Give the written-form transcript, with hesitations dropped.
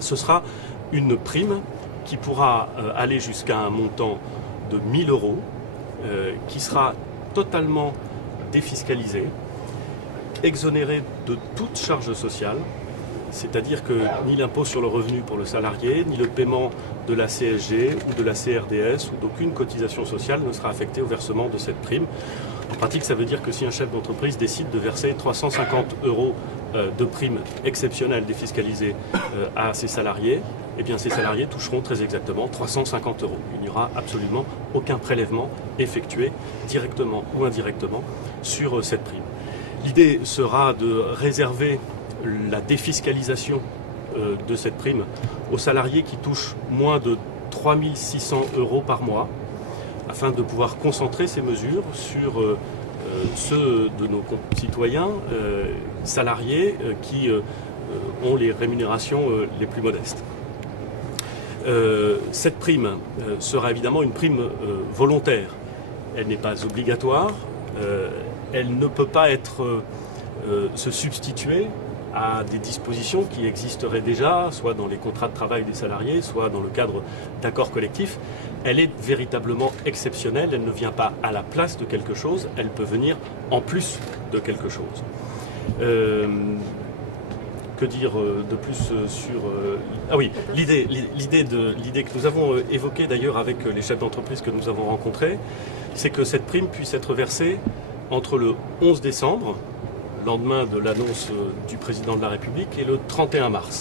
Ce sera une prime qui pourra aller jusqu'à un montant de 1 000 euros, qui sera totalement défiscalisée, exonérée de toute charge sociale, c'est-à-dire que ni l'impôt sur le revenu pour le salarié, ni le paiement de la CSG ou de la CRDS ou d'aucune cotisation sociale ne sera affecté au versement de cette prime. En pratique, ça veut dire que si un chef d'entreprise décide de verser 350 euros de prime exceptionnelle défiscalisée à ses salariés, eh bien ces salariés toucheront très exactement 350 euros. Il n'y aura absolument aucun prélèvement effectué directement ou indirectement sur cette prime. L'idée sera de réserver la défiscalisation de cette prime aux salariés qui touchent moins de 3 600 euros par mois, afin de pouvoir concentrer ces mesures sur ceux de nos concitoyens salariés qui ont les rémunérations les plus modestes. Cette prime sera évidemment une prime volontaire. Elle n'est pas obligatoire, elle ne peut pas se substituer à des dispositions qui existeraient déjà, soit dans les contrats de travail des salariés, soit dans le cadre d'accords collectifs. Elle est véritablement exceptionnelle, elle ne vient pas à la place de quelque chose, elle peut venir en plus de quelque chose. Que dire de plus sur... Ah oui, l'idée que nous avons évoquée d'ailleurs avec les chefs d'entreprise que nous avons rencontrés, c'est que cette prime puisse être versée entre le 11 décembre, lendemain de l'annonce du président de la République, et le 31 mars.